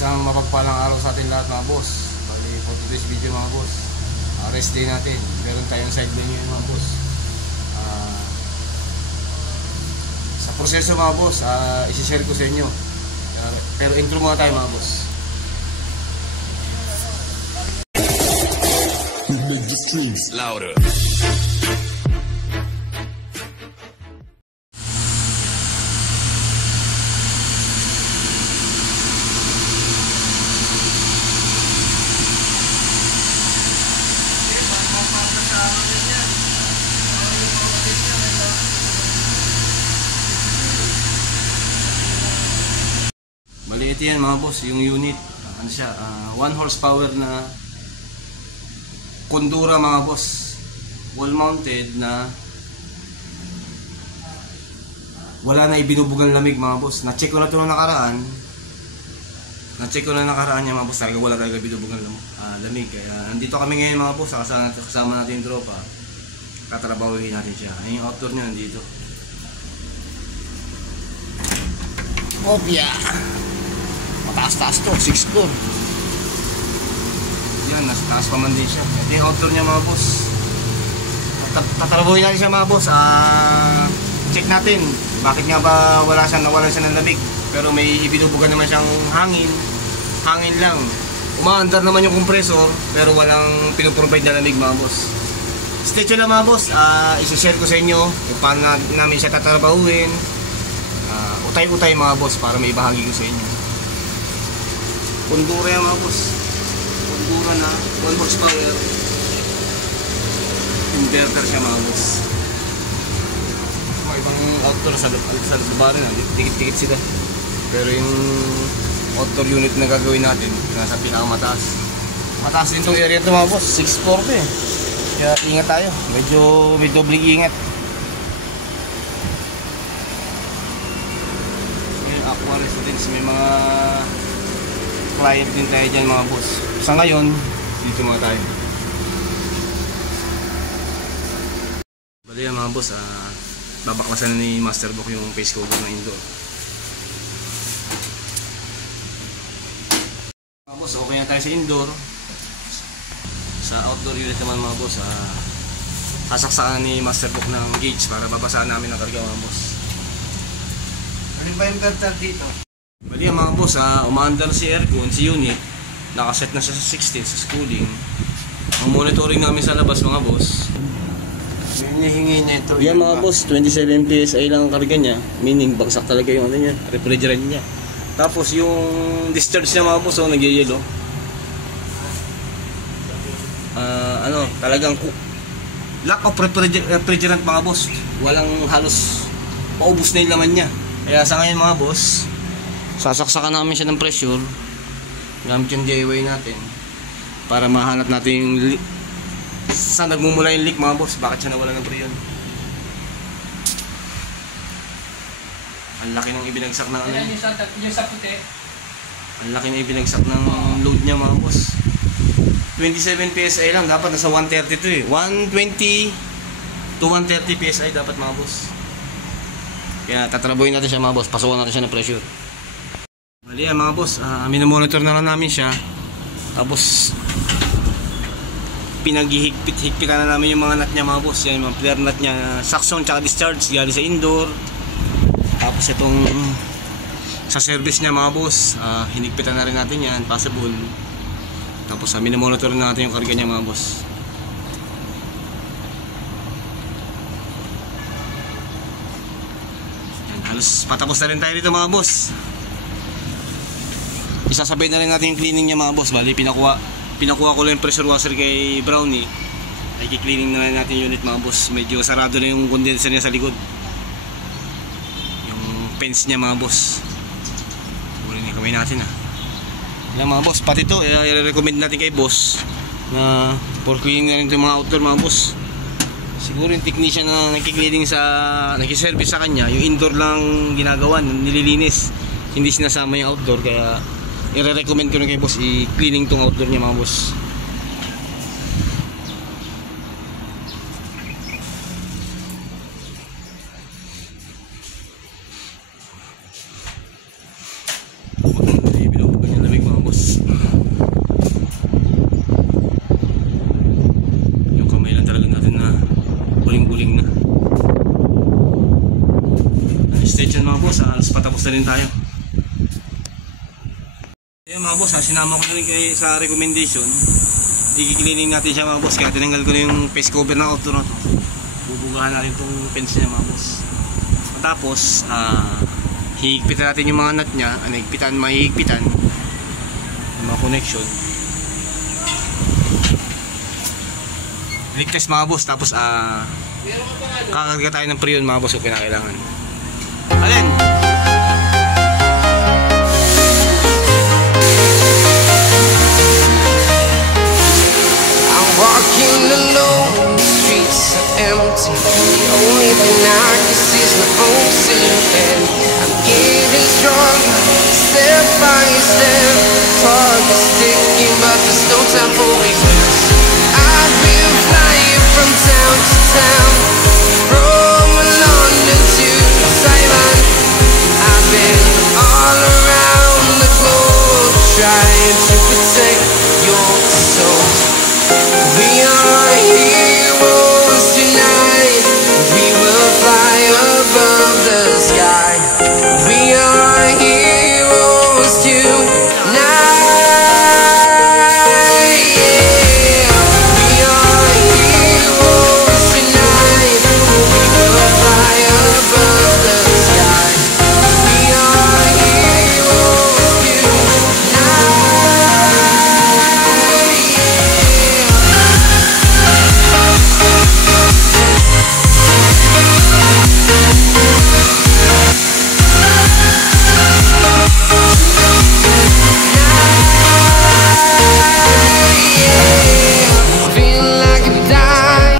Isang mapagpalang araw sa atin lahat mga boss. Bali for today's video mga boss, rest day natin. Meron tayong side day ngayon mga boss. Sa proseso mga boss, isi-share ko sa inyo. Pero intro muna tayo mga boss. Make the streams louder. Maliit yan mga boss, yung unit. Ano siya, 1 horsepower na Kondura mga boss, wall mounted na wala na ibinubugang lamig mga boss. Na-check ko na ito nung nakaraan. Na-check ko na nakaraan niya mga boss, talaga wala talaga binubugang lamig. Kaya nandito kami ngayon mga boss, kasama natin yung tropa. Tatrabahuhin natin siya. Yung outdoor niya nandito. Opya! Mataas-taas to, 6th floor. Yan, nasa taas pa man din siya. Ito yung outdoor niya mga boss. Tatrabuhin natin siya mga boss. Check natin bakit nga ba nawalan siya ng lamig. Pero may ibinubugan naman siyang hangin lang. Umaandar naman yung compressor, pero walang pinuprovide na lamig mga boss. Stay tuned lang mga boss. Isi-share ko sa inyo kung paano namin siya tatrabahuhin. Utay-utay mga boss para may ibahagi ko sa inyo. Kondura yan mga boss. Kondura na 1 horsepower. Inverter siya mga boss. Mga ibang outdoor sa lubarin na dikit-dikit sila. Pero yung outdoor unit na gagawin natin nasa pinakamataas. Mataas din itong area ito mga boss. 6th floor ito eh. Kaya ingat tayo. Medyo may dobling ingat. Yung aqua residence, may mga client din tayo dyan mga boss. Sa ngayon, dito mga tayo. Bali yan mga boss, babaklasan na ni Master Book yung face cover ng indoor. Mga boss, okay na tayo sa indoor. Sa outdoor unit naman mga boss, sasaksakan ni Master Book ng gauge para babasaan namin ang karga mga boss. Ano ba yung inverter dito? Bali yan mga boss, umaandar si aircon, si unit. Nakaset na siya sa 16 sa schooling. Ang monitoring namin sa labas mga boss. Hinihingi niya ito. Yan mga boss, 27 PSI lang ang karga niya. Meaning bagsak talaga yung ano niya, refrigerant niya. Tapos yung discharge niya mga boss, nagyayelo. Talagang lack of refrigerant mga boss. Walang halos paubos na yung laman niya. Kaya sa ngayon mga boss, sasaksakan namin siya ng pressure gamit yung DIY natin para mahanap natin yung saan nagmumula yung leak mga boss. Bakit siya nawala ng preyon? Ang laki ng ibinagsak ng ano, Yung sa puti. ang laki ng ibinagsak ng load niya mga boss. 27 PSI lang, dapat nasa 130 to eh. 120 to 130 PSI dapat mga boss. Kaya tatrabuhin natin siya mga boss, pasukan natin siya ng pressure. Bali yan mga boss, minomonitor na lang namin siya. Tapos pinaghihigpit-higpitan na namin yung mga nut niya mga boss. Yan yung mga flare nut niya, suction tsaka discharge galing sa indoor. Tapos itong sa service niya mga boss, hinigpitan na rin natin yan, possible. Tapos minomonitor na natin yung karga niya mga boss. Yan, halos patapos na rin tayo dito mga boss. Isasabay na rin natin yung cleaning niya mga boss. Bali pinakuha ko lang yung pressure washer kay Brownie. Ay ki-cleaning na rin natin yung unit mga boss. Medyo sarado na yung condenser niya sa likod. Yung fence niya mga boss. Kunin yung kamay natin Yan mga boss, pati ito i-recommend natin kay boss na for cleaning na rin ito yung mga outdoor mga boss. Siguro yung technician na nagkiservice sa kanya, yung indoor lang ginagawa, nililinis, hindi sinasama yung outdoor. Kaya i-recommend ko rin kay boss i-cleaning tong outdoor niya mga boss. Binubugan yung lamig mga Stay tuned mga boss, alas patapos na rin tayo. Ayan mga boss, sinama ko na rin kayo sa recommendation. I-cleaning natin siya mga boss, kaya tinanggal ko na yung face cover ng outdoor na to. Bubugahan natin itong fence niya mga boss. Tapos, hihigpitan natin yung mga nut niya, mahihigpitan yung mga connection. Leak test mga boss, tapos kakarga tayo ng preyon mga boss kung kinakailangan. Alin? Walking alone, the streets are empty. The only thing I can see is my own silhouette. I'm getting stronger, step by step. Clock is ticking, but there's no time for regrets. I've been flying from town to town, from London to Taiwan. I've been all around the globe, trying to protect your soul. We are heroes tonight. We will fly above the sky. We are heroes tonight. Yeah. We are heroes tonight. We will fly above the sky. We are heroes tonight.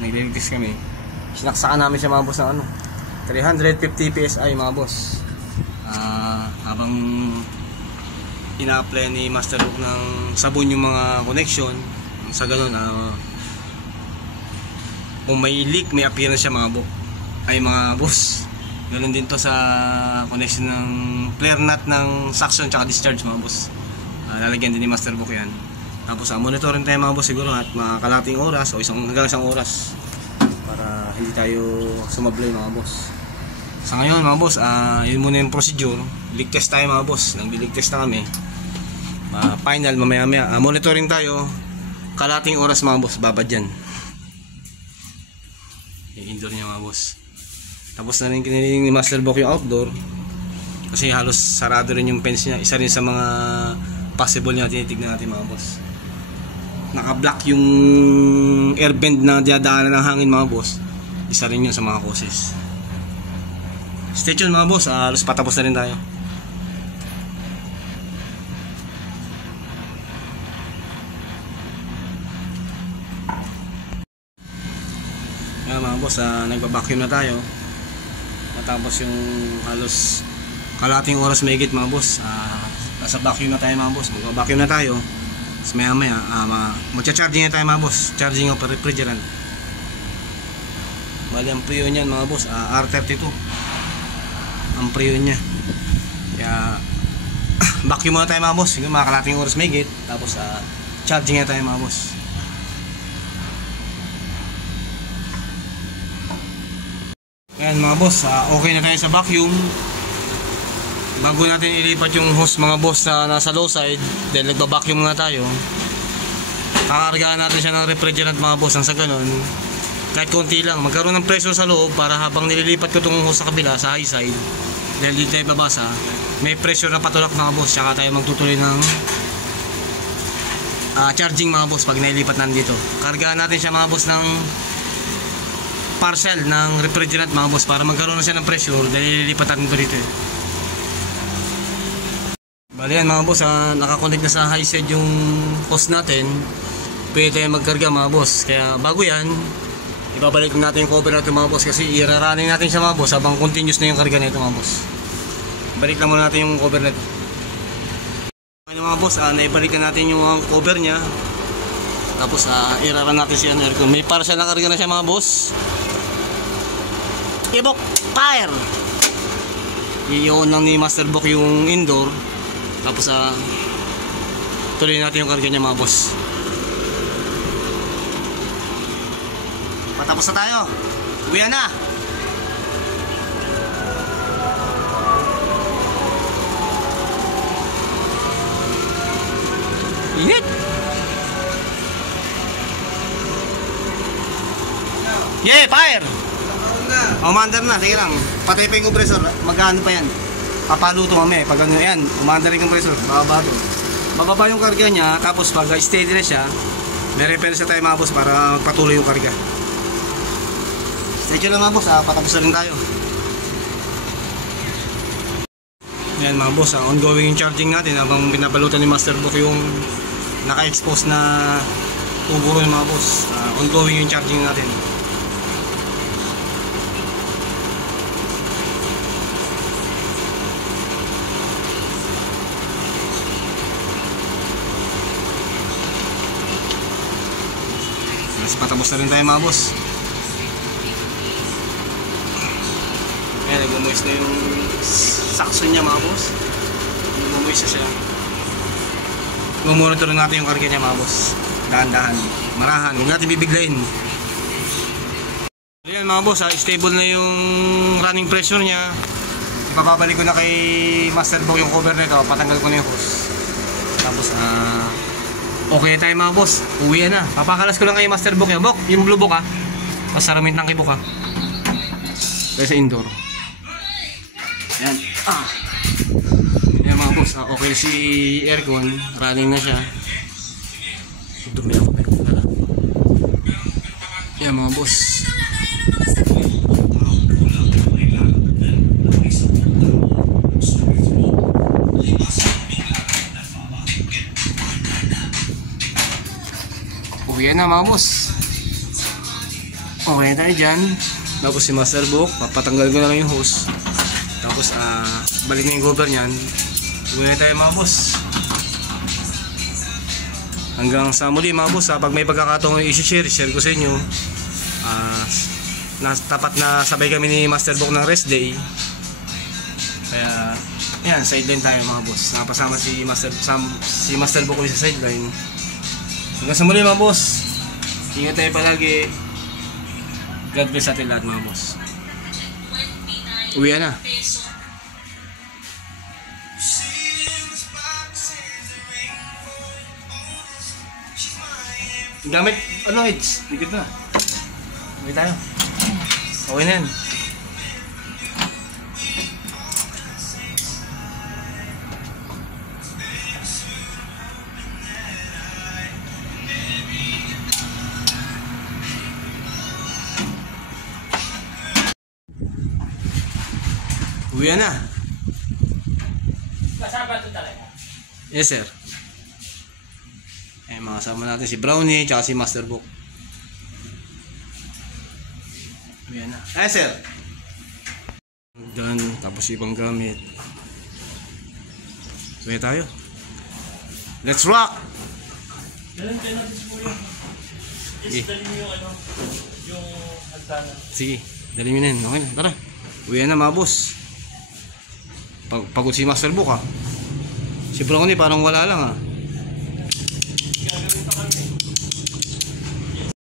Nagdiligtis kami. Sinaksakan namin siya mga boss ng 350 PSI mga boss. Habang ina-apply ni Master Book ng sabon yung mga connection, sa ganun kung may leak, may appearance siya mga boss. Ganun din to sa connection ng flare nut ng suction tsaka discharge mga boss. Lalagyan din ni Master Book yan. Tapos monitorin tayo mga boss siguro at mga kalating oras o hanggang isang oras para hindi tayo sumablay mga boss. Sa ngayon mga boss, yun muna yung procedure. Leak test tayo mga boss. Nag-leak test na kami. Final mamaya monitoring tayo. Kalating oras mga boss, babad yan. Yung indoor niya mga boss. Tapos na rin kiniling ni Master Book yung outdoor. Kasi halos sarado rin yung fence niya. Isa rin sa mga possible niya tinitignan natin mga boss. Naka-block yung air vent na dadaanan ng hangin mga boss. Isa rin yun sa mga causes. Stay tuned mga boss, halos patapos na rin tayo. Ayan mga boss, nagba-vacuum na tayo. Matapos yung halos kalating oras may higit mga boss. Nasa vacuum na tayo mga boss. Magba-vacuum na tayo. Tapos maya magcha-charging na tayo mga boss. Charging of refrigerant. Bali ang preyo niyan mga boss, R32 ang preyo niya. Kaya vacuum muna tayo mga boss. Siguro mga kalating oras may higit. Tapos charging na tayo mga boss. Ayan mga boss, okay na tayo sa vacuum. Bago natin ilipat yung hose mga boss na nasa low side, dahil nagba-vacuum nga tayo, kakargaan natin siya ng refrigerant mga boss. Ang sa ganun, kahit konti lang, magkaroon ng pressure sa loob para habang nililipat ko itong hose sa kabila, sa high side, dahil dito tayo babasa, may pressure na patulak mga boss. Tsaka tayo magtutuloy ng charging mga boss pag nililipat nandito. Kargaan natin siya mga boss ng parcel ng refrigerant mga boss para magkaroon na siya ng pressure dahil lilipat natin ito dito. Bali yan mga boss, nakakonect na sa high side yung hose natin. Pwede tayo magkarga mga boss. Kaya bago yan, ibabalik natin yung cover natin mga boss kasi i-running natin siya mga boss habang continuous na yung karga na ito mga boss. Balik lang muna natin yung cover na ito. Okay mga boss, naibalik na natin yung cover nya. Tapos i-run natin siya ng aircon. May parcel na karga na siya mga boss. Ibok fire! I-on lang ni Master Book yung indoor. Tapos tuloy natin yung karga niya mga boss. Patapos na tayo. Uwi na. Init! Yeah, fire! Umandar na, sige lang. Patay pa yung compressor. Magkano pa yan? Papalo ito mamaya. Pag ano yan, umandar yung compressor. Bababa ito. Bababa yung karga niya. Tapos pag steady na siya, may repair siya tayo mga boss para magpatuloy yung karga. Stay lang mga boss, patapos na rin tayo. Yan mga boss, ongoing yung charging natin habang binabalutan ni Master Book yung naka-expose na tubo ng mga boss. Ongoing yung charging natin. Mas patapos na rin tayo mga boss. Ayan, nag-moist na yung sakso niya mga boss. Nag-moist na siya. Mumonitor natin yung karga niya mga boss. Dahan-dahan, marahan, huwag natin bibiglayin. Ayan mga boss, stable na yung running pressure niya. Ipapabalik ko na kay Master Book yung cover nito. Patanggal ko na yung hose. Tapos okay tayo mga boss, uwi na. Papakalas ko lang kay Master Book yung blue book ha. Masaramit ng kibok ha. Kaya sa indoor. Ayan. Ayan mga boss, okay si aircon. Running na siya. Dumi ako. Ayan mga boss. Uwi na mga boss. Okay na tayo dyan. Tapos si Master Book, papatanggal ko na lang yung hose. Tapos balik na yung cover nyan. Uwi na tayo mga boss. Hanggang sa muli mga boss, pag may pagkakataong i-share ko sa inyo. Tapat na sabay kami ni Master Book ng rest day. Kaya yan, sideline tayo mga boss. Napasama si Master Book sa sideline. Hanggang sa muli mga boss, ingat tayo palagi. God bless sa atin lahat mga boss. Uwi na. Gamit, ano it's? Ligid na. Uwi tayo. Okay na yan. Uwi na. Kasama ito talaga. Yes sir. Mga kasama natin si Brownie tsaka si Master Book. Uwi na. Yes sir. Done. Tapos ibang gamit. Uwi tayo. Let's rock! Dalan kayo natin siguro yung... Sige. Dalhin mo yung yung hagdanan. Sige. Dali mo na yun. Okay na. Tara. Uwi na mga boss. Pagod si Master Book ha. Si Brownie parang wala lang ha.